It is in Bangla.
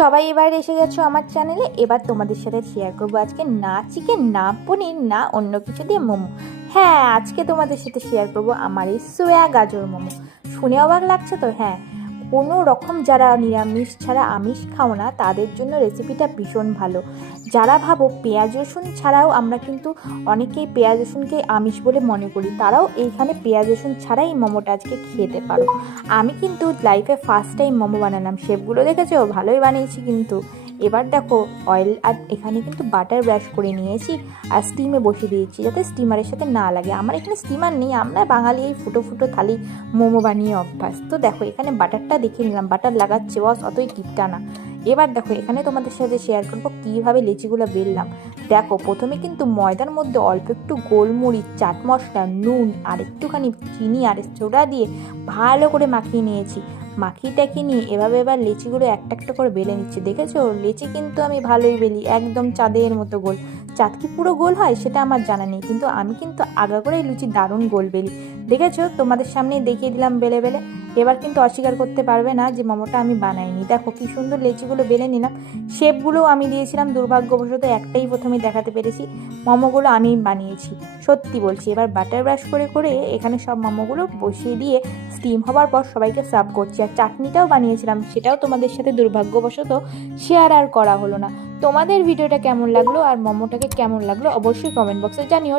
সবাই এবার এসে গেছো আমার চ্যানেলে। এবার তোমাদের সাথে শেয়ার করবো আজকে না চিকেন, না পনির, না অন্য কিছু দিয়ে মোমো। হ্যাঁ, আজকে তোমাদের সাথে শেয়ার করবো আমার এই সোয়া গাজর মোমো। শুনে অবাক লাগছে তো? হ্যাঁ, কোনো রকম যারা নিরামিষ ছাড়া আমিষ খাও না তাদের জন্য রেসিপিটা ভীষণ ভালো। যারা ভাবো পেঁয়াজ রসুন ছাড়াও, আমরা কিন্তু অনেকেই পেঁয়াজ রসুনকে আমিষ বলে মনে করি, তারাও এইখানে পেঁয়াজ রসুন ছাড়াই মোমোটা আজকে খেতে পারো। আমি কিন্তু লাইফে ফার্স্ট টাইম মোমো বানালাম, শেপগুলো দেখেছো? ভালোই বানিয়েছি কিন্তু। এবার দেখো, অয়েল আর এখানে কিন্তু বাটার ব্রাশ করে নিয়েছি আর স্টিমে বসিয়ে দিয়েছি যাতে স্টিমারের সাথে না লাগে। আমার এখানে স্টিমার নেই, আমরা বাঙালি এই ফুটো ফুটো থালি মোমো বানিয়ে অভ্যাস। তো দেখো এখানে বাটারটা দেখে নিলাম, বাটার লাগাচ্ছে বস, অতই টিপটা না। এবার দেখো এখানে তোমাদের সাথে শেয়ার করবো কীভাবে লেচিগুলো বেললাম। দেখো প্রথমে কিন্তু ময়দার মধ্যে অল্প একটু গোলমরিচ, চাট মশলা, নুন আর একটুখানি চিনি আর সোডা দিয়ে ভালো করে মাখিয়ে নিয়েছি। মাখিয়ে টাকিয়ে নিয়ে এবার লেচিগুলো একটা একটা করে বেলে নিচ্ছি। দেখেছো, লেচি কিন্তু আমি ভালোই বেলি, একদম চাঁদের মতো গোল। চাঁদ কি পুরো গোল হয় সেটা আমার জানা নেই, কিন্তু আমি কিন্তু আগাগোড়াই লুচি দারুণ গোল বেলি। দেখেছো, তোমাদের সামনেই দেখিয়ে দিলাম বেলে বেলে। এবার কিন্তু অস্বীকার করতে পারবে না যে মোমোটা আমি বানাইনি। দেখো কি সুন্দর লেচিগুলো বেলে নিলাম, শেপগুলো আমি দিয়েছিলাম, দুর্ভাগ্যবশত একটাই প্রথমে দেখাতে পেরেছি। মোমোগুলো আমি বানিয়েছি, সত্যি বলছি। এবার বাটার ব্রাশ করে করে এখানে সব মোমোগুলো বসিয়ে দিয়ে স্টিম হবার পর সবাইকে সার্ভ করছি। আর চাটনিটাও বানিয়েছিলাম, সেটাও তোমাদের সাথে দুর্ভাগ্যবশত শেয়ার আর করা হলো না। তোমাদের ভিডিওটা কেমন লাগলো আর মোমোটাকে কেমন লাগলো অবশ্যই কমেন্ট বক্সে জানিও।